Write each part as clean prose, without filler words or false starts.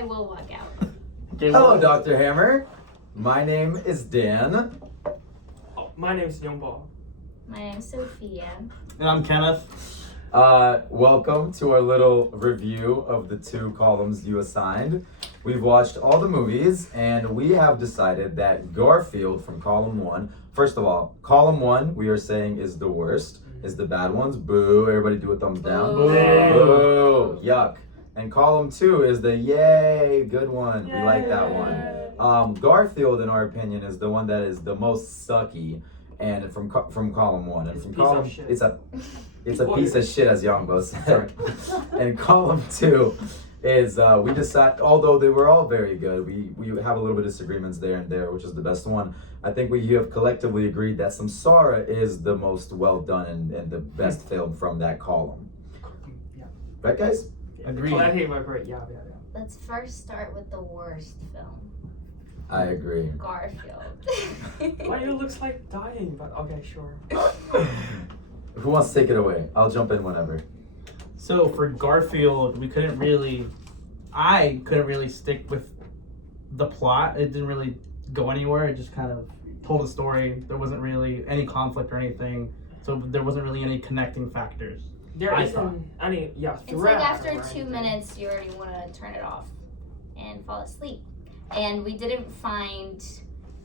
I will walk out. Hello, Dr. Hammer. My name is Dan. Oh, my name is Youngbo. My name's Sophia. And I'm Kenneth. Welcome to our little review of the 2 columns you assigned. We've watched all the movies and we have decided that Garfield from column 1, first of all, column 1 we are saying is the worst, is the bad ones. Boo, everybody do a thumbs down. Boo. Boo. Yuck. And column 2 is the yay, good one. We like that one. Garfield, in our opinion, is the one that is the most sucky, and from column 1, and from column it's a piece of shit, as Youngbo said. And column 2 is we decide, although they were all very good, we have a little bit of disagreements there and there, which is the best one. I think we have collectively agreed that Samsara is the most well done and the best film from that column. Yeah. Right, guys? Agreed. Collective agree. Yeah. Let's first start with the worst film, I agree. Garfield. Why you looks like dying? But okay, sure. Who wants to take it away? I'll jump in whenever. So for Garfield, I couldn't really stick with the plot. It didn't really go anywhere. It just kind of told a story. There wasn't really any conflict or anything. So there wasn't really any connecting factors. There I isn't any It's like after 2 minutes, you already want to turn it off and fall asleep. And we didn't find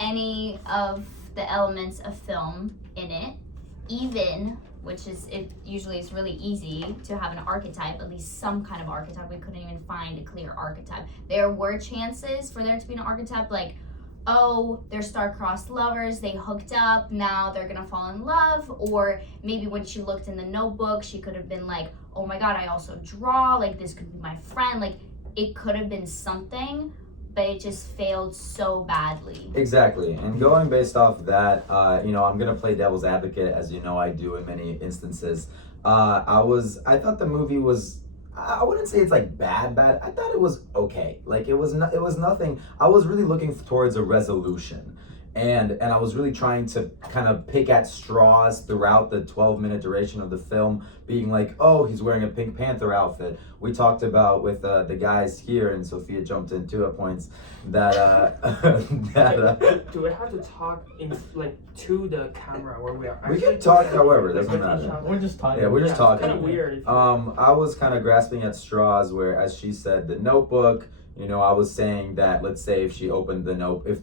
any of the elements of film in it, even, which is, it usually is really easy to have an archetype, at least some kind of archetype. We couldn't even find a clear archetype. There were chances for there to be an archetype, like, oh, they're star-crossed lovers, they hooked up, now they're gonna fall in love. Or maybe when she looked in the notebook, she could have been like, oh my god, I also draw, like this could be my friend. Like, it could have been something, but it just failed so badly. Exactly, and going based off that, I'm gonna play devil's advocate, as you know I do in many instances. I thought the movie was, I wouldn't say it's like bad. I thought it was okay. Like it was nothing. I was really looking towards a resolution, and I was really trying to kind of pick at straws throughout the 12-minute duration of the film, being like, oh, he's wearing a Pink Panther outfit. We talked about with the guys here, and Sophia jumped in too at points that Do we have to talk in like to the camera where we are? we can talk, however, it doesn't with each matter. other? We're just talking. Yeah, we're just talking. Kind of weird. I was kind of grasping at straws where, as she said, the notebook, I was saying that, let's say if she opened the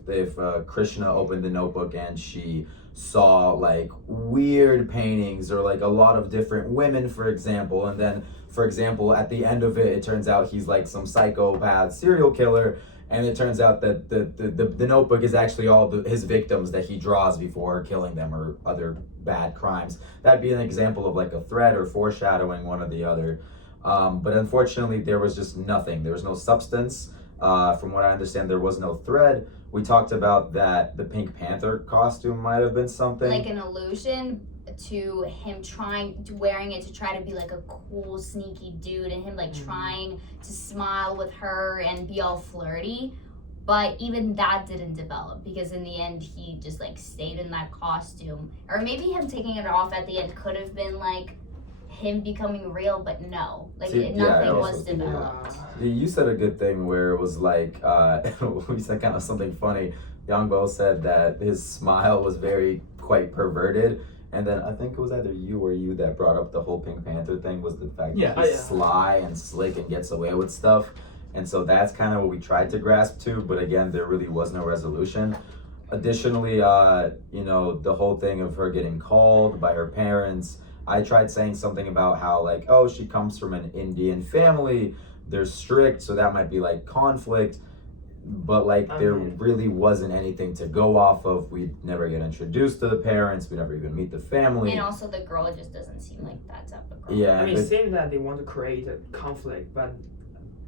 if Krishna opened the notebook and she saw like weird paintings or like a lot of different women, for example, and then, for example, at the end of it, it turns out he's like some psychopath serial killer, and it turns out that the notebook is actually all his victims that he draws before killing them or other bad crimes. That'd be an example of like a threat or foreshadowing one or the other. But unfortunately, there was just nothing. There was no substance. From what I understand, there was no thread. We talked about that the Pink Panther costume might have been something. Like an illusion to him wearing it to try to be like a cool, sneaky dude, and him like trying to smile with her and be all flirty. But even that didn't develop, because in the end, he just like stayed in that costume. Or maybe him taking it off at the end could have been like him becoming real, but no, like nothing was developed. You said a good thing where it was like, we said kind of something funny. Youngbo said that his smile was quite perverted. And then I think it was either you or you that brought up the whole Pink Panther thing, was the fact that he's sly and slick and gets away with stuff. And so that's kind of what we tried to grasp to, but again, there really was no resolution. Additionally, the whole thing of her getting called by her parents, I tried saying something about how like, oh, she comes from an Indian family, they're strict, so that might be like conflict. But like there really wasn't anything to go off of. We'd never get introduced to the parents. We never even meet the family. And also the girl just doesn't seem like that type of girl. Yeah, it seems that they want to create a conflict, but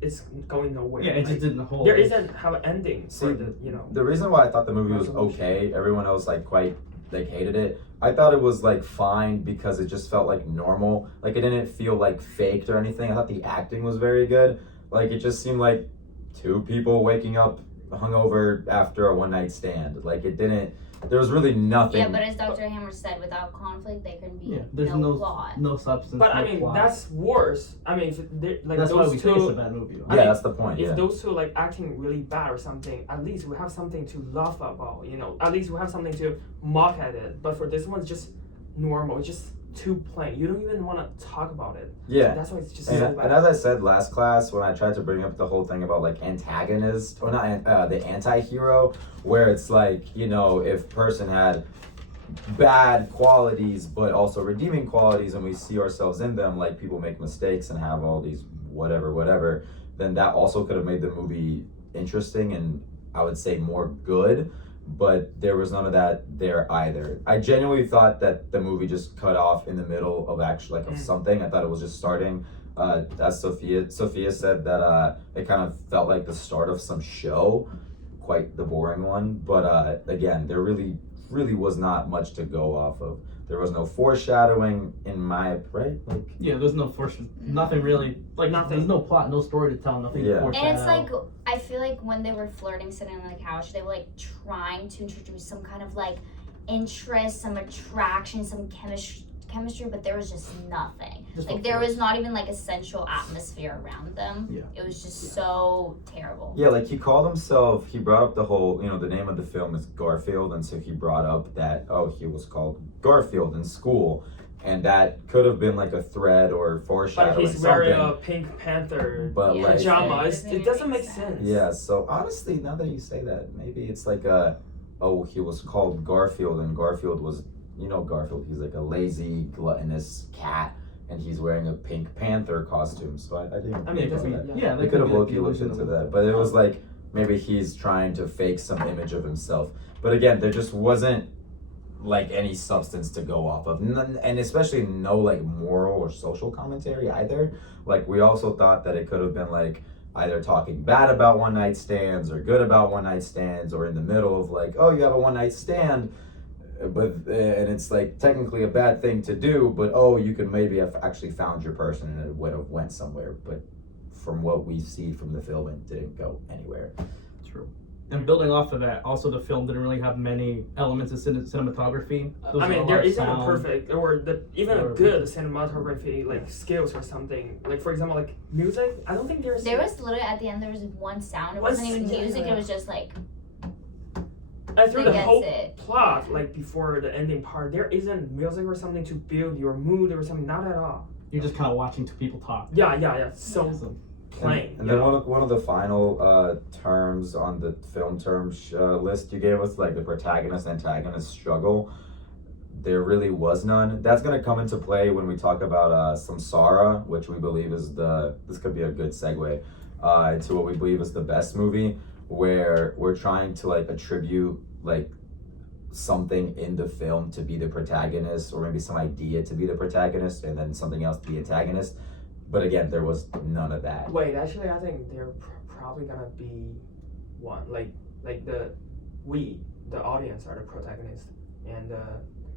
it's going nowhere. Yeah, it just didn't hold. There isn't have an ending. See, the reason why I thought the movie was okay, everyone else like quite like hated it. I thought it was like fine because it just felt like normal. Like it didn't feel like faked or anything. I thought the acting was very good. Like it just seemed like 2 people waking up hungover after a one night stand. Like it didn't. There was really nothing. Yeah, but as Dr. Hammer said, without conflict, there can be there's no plot. no substance. But no I mean, plot. that's worse. I mean, if like That's why those we think it's a two, bad movie. Yeah, I mean, that's the point. if Yeah. those two like acting really bad or something, at least we have something to laugh about. At least we have something to mock at it. But for this one, it's just normal. It's just too plain. You don't even want to talk about it. Yeah. That's why it's just And, so and bad. as I said last class, when I tried to bring up the whole thing about like antagonist or not the anti-hero, where it's like, if person had bad qualities but also redeeming qualities and we see ourselves in them, like people make mistakes and have all these whatever, then that also could have made the movie interesting and I would say more good. But there was none of that there either. I genuinely thought that the movie just cut off in the middle of actually of something. I thought it was just starting. As Sophia said that it kind of felt like the start of some show, quite the boring one. But again, there really was not much to go off of. There was no foreshadowing in my right. Like there's no nothing really. Like Nothing. There's no plot, no story to tell, nothing to foreshadow. And it's like, I feel like when they were flirting sitting on the couch, they were like trying to introduce some kind of like interest, some attraction, some chemistry, but there was just nothing. Just Like there was not even like a sensual atmosphere around them. Yeah. It was just so terrible. Yeah, like he brought up the whole, the name of the film is Garfield, and so he brought up that, he was called Garfield in school, and that could have been like a thread or foreshadowing But he's wearing a something. Pink Panther But like, pajamas. Yeah, It doesn't make sense. yeah, so honestly, now that you say that, maybe it's like he was called Garfield, and Garfield was, Garfield, he's like a lazy, gluttonous cat, and he's wearing a Pink Panther costume, so I didn't think of that. Yeah, They could have looked into that, but it was like maybe he's trying to fake some image of himself. But again, there just wasn't like any substance to go off of, and especially no like moral or social commentary either. Like we also thought that it could have been like either talking bad about one night stands or good about one night stands, or in the middle of like, oh, you have a one night stand, but and it's like technically a bad thing to do, but you could maybe have actually found your person and it would have went somewhere. But from what we see from the film, it didn't go anywhere. True. And building off of that, also the film didn't really have many elements of cinematography. I mean, there isn't a perfect or even a good cinematography like skills or something. Like for example, like music. I don't think There was literally at the end there was one sound. It wasn't even music. It was just like. And through the Against whole it. plot, like before the ending part, there isn't music or something to build your mood or something. Not at all. You're just kind of watching two people talk. Yeah. So plain. And then one of the final terms on the film terms list you gave us, like the protagonist antagonist struggle, there really was none. That's going to come into play when we talk about Samsara, which we believe is this could be a good segue into what we believe is the best movie, where we're trying to like attribute like something in the film to be the protagonist, or maybe some idea to be the protagonist, and then something else to be antagonist. But again, there was none of that. Wait, actually, I think they're probably gonna be one. Like the audience are the protagonist, and the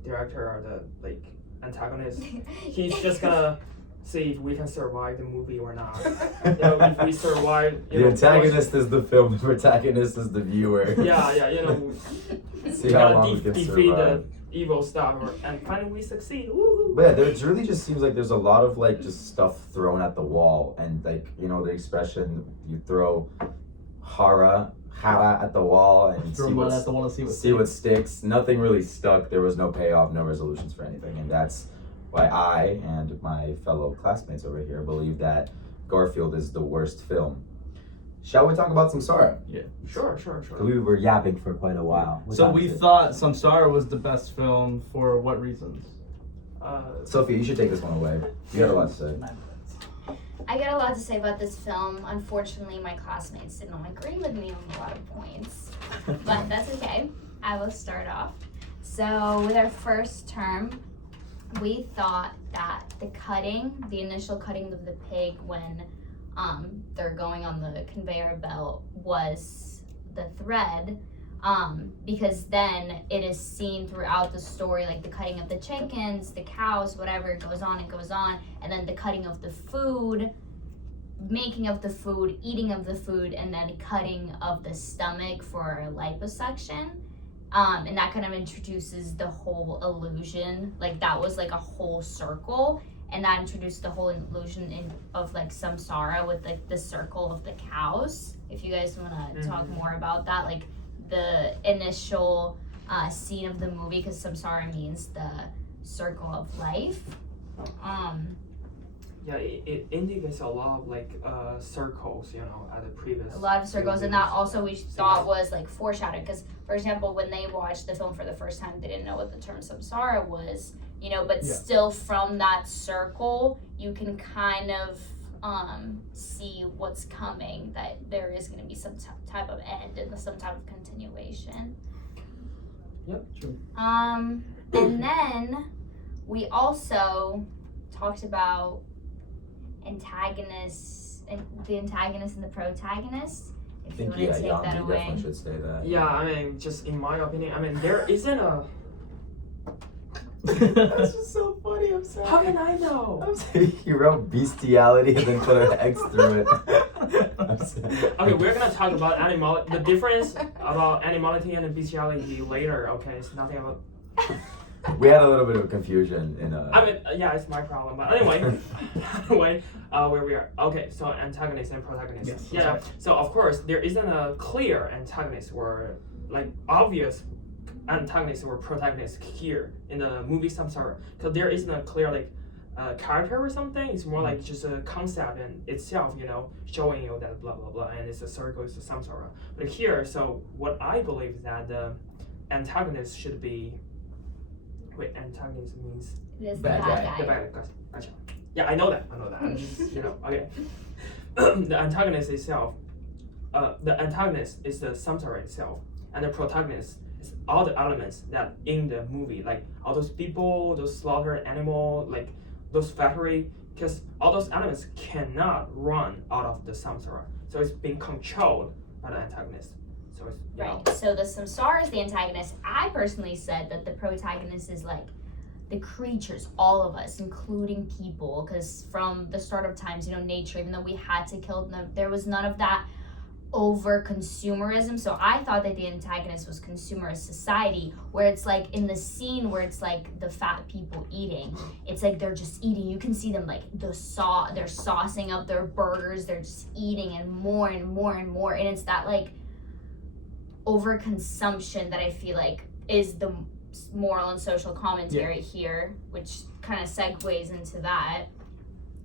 director are the like antagonist. He's just gonna see if we can survive the movie or not. If we survive, The antagonist is the film, the protagonist is the viewer. Yeah, See how long we can defeat survive. the evil stuff, and finally we succeed. Woohoo! But yeah, there really just seems like there's a lot of like just stuff thrown at the wall, and like the expression you throw hara at the wall and Throw mud at the wall to see what sticks. Nothing really stuck. There was no payoff, no resolutions for anything, and that's why I and my fellow classmates over here believe that Garfield is the worst film. Shall we talk about Samsara? Yeah. Sure. We were yapping for quite a while. So we thought Samsara was the best film for what reasons? Sophie, you should take this one away. You had a lot to say. I got a lot to say about this film. Unfortunately, my classmates did not agree with me on a lot of points, but that's okay. I will start off. So with our first term, we thought that the initial cutting of the pig when they're going on the conveyor belt was the thread, because then it is seen throughout the story, like the cutting of the chickens, the cows, whatever, it goes on, and then the cutting of the food making of the food, eating of the food, and then cutting of the stomach for liposuction. And that kind of introduces the whole illusion. Like that was like a whole circle, and that introduced the whole illusion of like samsara with like the circle of the cows. If you guys want to talk more about that, like the initial scene of the movie, because samsara means the circle of life. Yeah, it indicates a lot of like circles, at the previous. A lot of circles, and that also we thought was like foreshadowed. Because, for example, when they watched the film for the first time, they didn't know what the term samsara was, but still from that circle, you can kind of see what's coming. That there is going to be some type of end and some type of continuation. Yep, true. And then we also talked about antagonists, and the antagonist and the protagonist. I think definitely should say that. Yeah, I mean, just in my opinion, there isn't a. That's just so funny. I'm sorry. How can I know? I'm sorry. He wrote bestiality and then put an X through it. I'm sorry. Okay, we're gonna talk about animality. The difference about animality and bestiality later. Okay, it's nothing about. We had a little bit of confusion in yeah, it's my problem. But anyway, where we are. Okay, so antagonist and protagonist. Yes. Yeah. Right. So of course there isn't a clear antagonist or like obvious antagonist or protagonist here in the movie Samsara, because there isn't a clear like character or something. It's more like just a concept in itself, showing you that blah blah blah, and it's a circle, it's a Samsara. But here, so what I believe is that the antagonist should be. Wait, antagonist means It is Bad the guy. bad the guy. bad guy. Gotcha. Yeah, I know that. I'm just, okay. The antagonist itself, the antagonist is the samsara itself, and the protagonist is all the elements that in the movie, like all those people, those slaughtered animal, like those factory, because all those elements cannot run out of the samsara, so it's being controlled by the antagonist. So it's Right. So the samsara is the antagonist. I personally said that the protagonist is like the creatures, all of us, including people, because from the start of times, nature, even though we had to kill them, there was none of that over consumerism. So I thought that the antagonist was consumerist society, where it's like in the scene where it's like the fat people eating, it's like they're just eating. You can see them like they're saucing up their burgers, they're just eating and more and more and more, and it's that like overconsumption that I feel like is the moral and social commentary here, which kind of segues into that.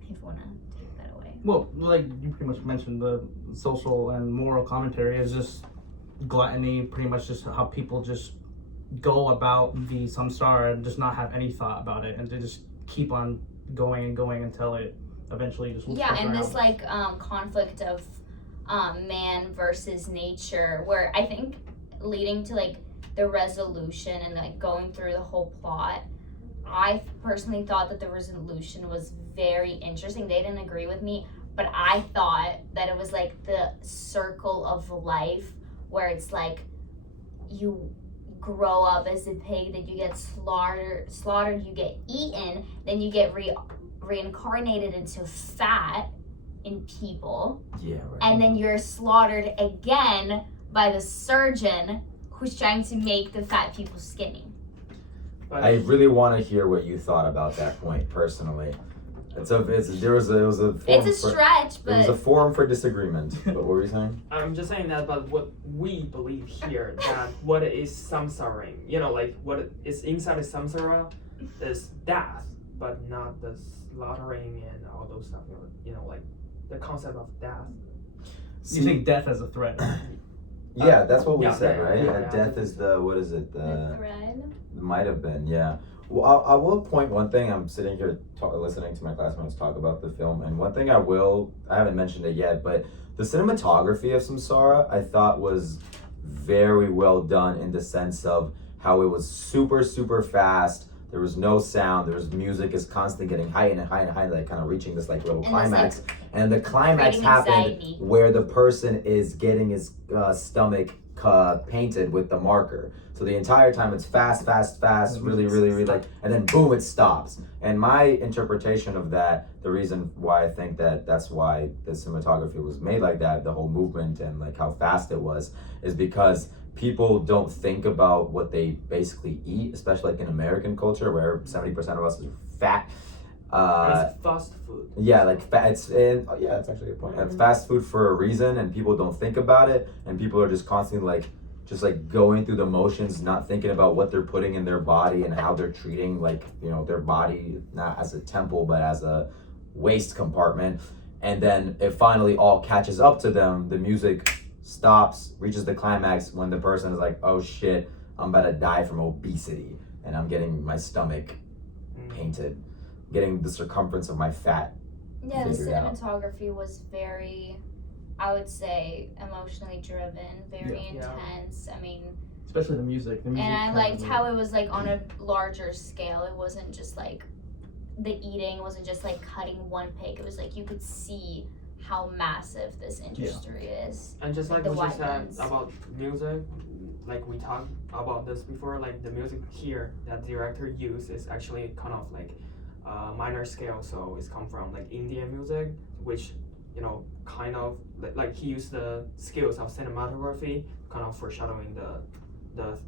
If you want to take that away. Well, like you pretty much mentioned, the social and moral commentary is just gluttony, pretty much just how people just go about the samsara and just not have any thought about it, and they just keep on going and going until it eventually just will Yeah, and this like conflict of man versus nature, where I think leading to like the resolution and like going through the whole plot, I personally thought that the resolution was very interesting. They didn't agree with me, but I thought that it was like the circle of life, where it's like you grow up as a pig, then you get slaughtered, you get eaten, then you get reincarnated into fat in people, Yeah, right. and then you're slaughtered again by the surgeon who's trying to make the fat people skinny. But I really want to hear what you thought about that point personally. It was a forum It's a stretch, It was but a forum for disagreement. But what were you saying? I'm just saying that, but what we believe here, that what is samsaring, like what is inside the samsara is death, but not the slaughtering and all those stuff, like the concept of death. You think death as a threat? Yeah, that's what we Yeah, said, yeah, right? yeah, And yeah. death is the thread. Might have been, yeah. Well, I will point one thing. I'm sitting here listening to my classmates talk about the film, and one thing I haven't mentioned it yet, but the cinematography of Samsara I thought was very well done, in the sense of how it was super, super fast. There was no sound. There was music is constantly getting higher and higher and higher, like kind of reaching this like little And climax. this, And the climax creating happened anxiety. where the person is getting his stomach painted with the marker. So the entire time it's fast, really like, and then boom, it stops. And my interpretation of that, the reason why I think that's why the cinematography was made like that, the whole movement and like how fast it was, is because people don't think about what they basically eat, especially like in American culture where 70% of us is fat. It's fast food. Yeah, like it's actually a good point. It's fast food for a reason, and people don't think about it, and people are just constantly like going through the motions, not thinking about what they're putting in their body and how they're treating their body not as a temple but as a waste compartment. And then it finally all catches up to them. The music stops, reaches the climax when the person is like, oh shit, I'm about to die from obesity and I'm getting my stomach painted, getting the circumference of my fat Yeah, the figured out. cinematography was very, I would say, emotionally driven, very intense. I mean, especially the music. and I liked how it was like on a larger scale. It wasn't just like the eating wasn't just like cutting one pig. It was like you could see how massive this industry is. And just like the what you said violence. about music, like we talked about this before, like the music here that the director used is actually kind of like minor scale, so it's come from like Indian music, which kind of like he used the skills of cinematography, kind of foreshadowing the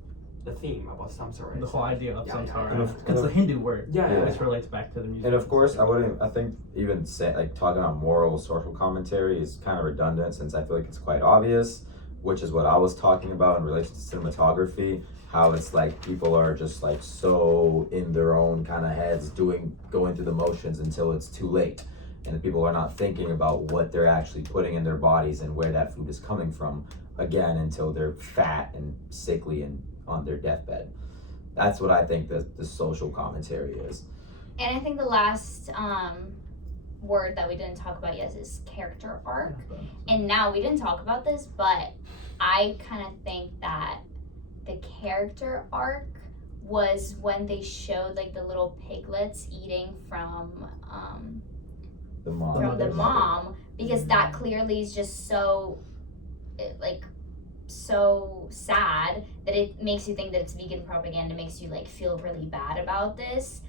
theme about Samsara. The whole idea of Samsara. And It's a Hindu word. Yeah. Which relates back to the music. And of course, I think even say, like talking about moral social commentary is kind of redundant, since I feel like it's quite obvious, which is what I was talking about in relation to cinematography. How it's like people are just like so in their own kind of heads, going through the motions until it's too late, and people are not thinking about what they're actually putting in their bodies and where that food is coming from, again, until they're fat and sickly and on their deathbed. That's what I think the social commentary is. And I think the last word that we didn't talk about yet is character arc. And now we didn't talk about this, but I kind of think that the character arc was when they showed like the little piglets eating from The mom. from the mom, because that clearly is just so so sad that it makes you think that it's vegan propaganda, makes you like feel really bad about this.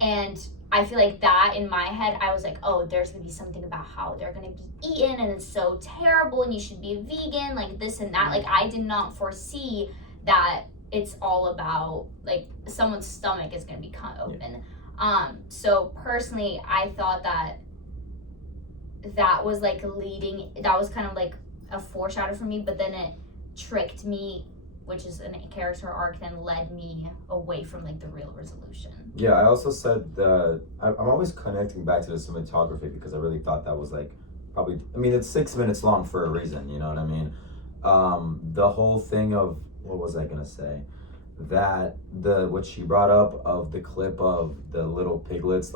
And I feel like that in my head, I was like, oh, there's gonna be something about how they're gonna be eaten and it's so terrible and you should be a vegan, like this and that. Like I did not foresee that it's all about like someone's stomach is gonna be cut open. So personally, I thought that was like that was kind of like a foreshadow for me, but then it tricked me, which is a character arc, then led me away from like the real resolution. Yeah, I also said I'm always connecting back to the cinematography because I really thought that was like probably, I mean, it's 6 minutes long for a reason, you know what I mean? The whole thing of, what was I gonna say? That what she brought up of the clip of the little piglets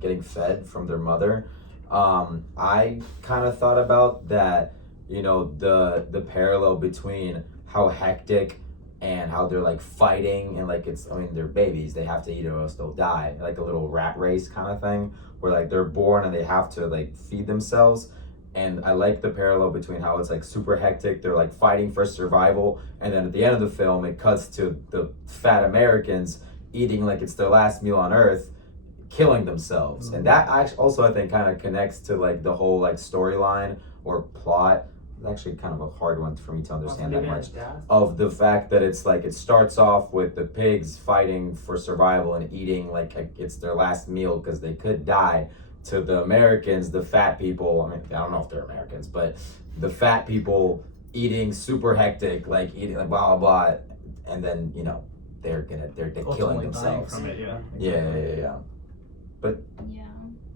getting fed from their mother. I kind of thought about that, the parallel between how hectic and how they're like fighting and like they're babies, they have to eat or else they'll die, like a little rat race kind of thing where like they're born and they have to like feed themselves. And I like the parallel between how it's like super hectic, they're like fighting for survival, and then at the end of the film it cuts to the fat Americans eating like it's their last meal on earth, killing themselves. And that actually also I think kind of connects to like the whole like storyline or plot. It's actually kind of a hard one for me to understand that much, of the fact that it's like it starts off with the pigs fighting for survival and eating like it's their last meal because they could die, to the Americans, the fat people, I mean, I don't know if they're Americans, but the fat people eating super hectic, like eating like blah, blah, blah, and then, they're killing themselves. From it, yeah. Yeah. But, Yeah.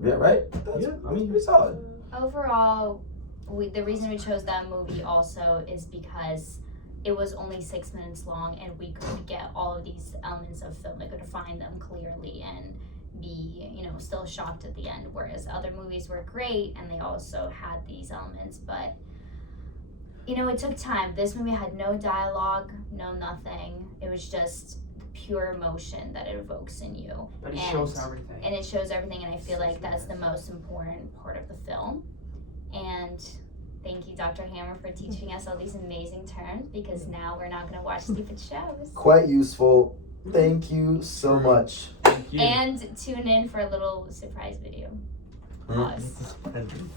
yeah, right? That's pretty solid. Overall, the reason we chose that movie also is because it was only 6 minutes long and we could get all of these elements of film. We could find them clearly and be, still shocked at the end, whereas other movies were great and they also had these elements, but it took time. This movie had no dialogue, no nothing. It was just pure emotion that it evokes in you. But it shows everything. And it shows everything, and I feel like that's the most important part of the film. And Thank you, Dr. Hammer, for teaching us all these amazing terms, because now we're not going to watch stupid shows. Quite useful. Thank you so much. Thank you. And tune in for a little surprise video. Mm. Us. And-